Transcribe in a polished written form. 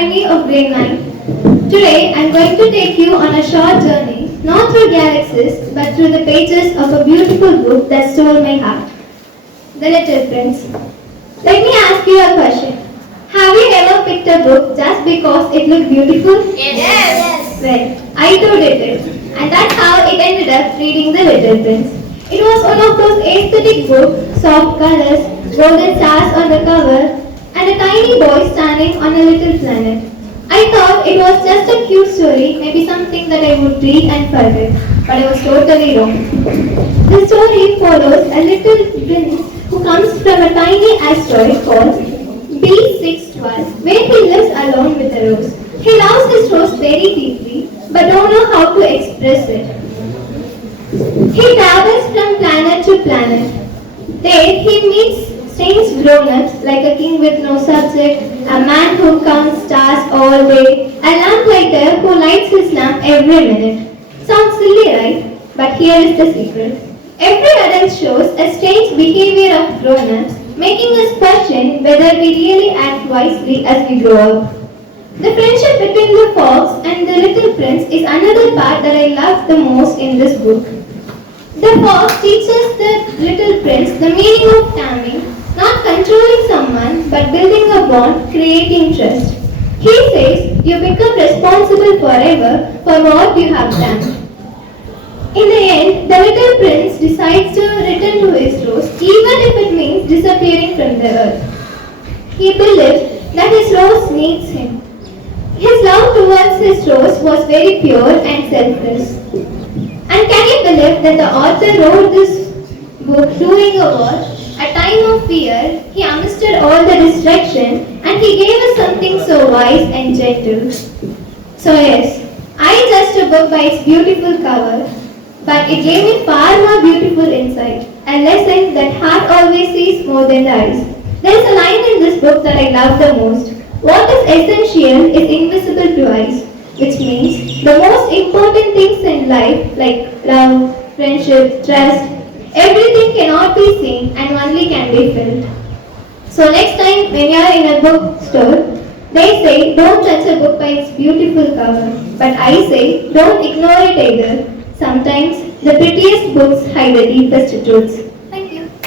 Harini of grade 9. Today I am going to take you on a short journey, not through galaxies, but through the pages of a beautiful book that stole my heart. The Little Prince. Let me ask you a question. Have you ever picked a book just because it looked beautiful? Yes. Well, I too did it. And that's how it ended up reading The Little Prince. It was one of those aesthetic books, soft colors, golden stars on the cover, and a tiny boy standing on a little planet. I thought it was just a cute story, maybe something that I would read and forget, but I was totally wrong. The story follows a little prince who comes from a tiny asteroid called B612, where he lives alone with a rose. He loves his rose very deeply, but don't know how to express it. He travels from planet to planet. There he meets strange grown-ups like a king with no subject, a man who counts stars all day, a lamplighter who lights his lamp every minute. Sounds silly, right? But here is the secret. Every adult shows a strange behavior of grown-ups, making us question whether we really act wisely as we grow up. The friendship between the fox and the little prince is another part that I love the most in this book. The fox teaches the little prince the meaning of taming, not controlling someone but building a bond, creating trust. He says you become responsible forever for what you have done. In the end, the little prince decides to return to his rose even if it means disappearing from the earth. He believes that his rose needs him. His love towards his rose was very pure and selfless. And can you believe that the author wrote this book during a war, a time of fear? He understood all the distraction and he gave us something so wise and gentle. So yes, I judged a book by its beautiful cover, but it gave me far more beautiful insight, a lesson that heart always sees more than the eyes. There is a line in this book that I love the most. What is essential is invisible to eyes, which means the most important things in life like love, friendship, trust, everything cannot be seen and only can be felt. So next time when you are in a bookstore, they say don't judge a book by its beautiful cover, but I say don't ignore it either. Sometimes the prettiest books hide the deepest truths.